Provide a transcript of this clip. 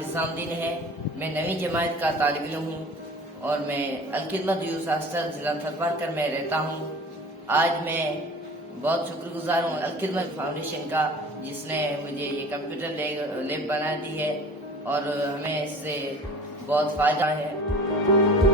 निज़ामुद्दीन है। मैं नवी जमात का तालिब इल्म हूँ और मैं अल-खिदमत यूथ हॉस्टल जिला थरपारकर में रहता हूँ। आज मैं बहुत शुक्रगुजार हूँ अल-खिदमत फाउंडेशन का, जिसने मुझे ये कंप्यूटर लैब बना दी है और हमें इससे बहुत फ़ायदा है।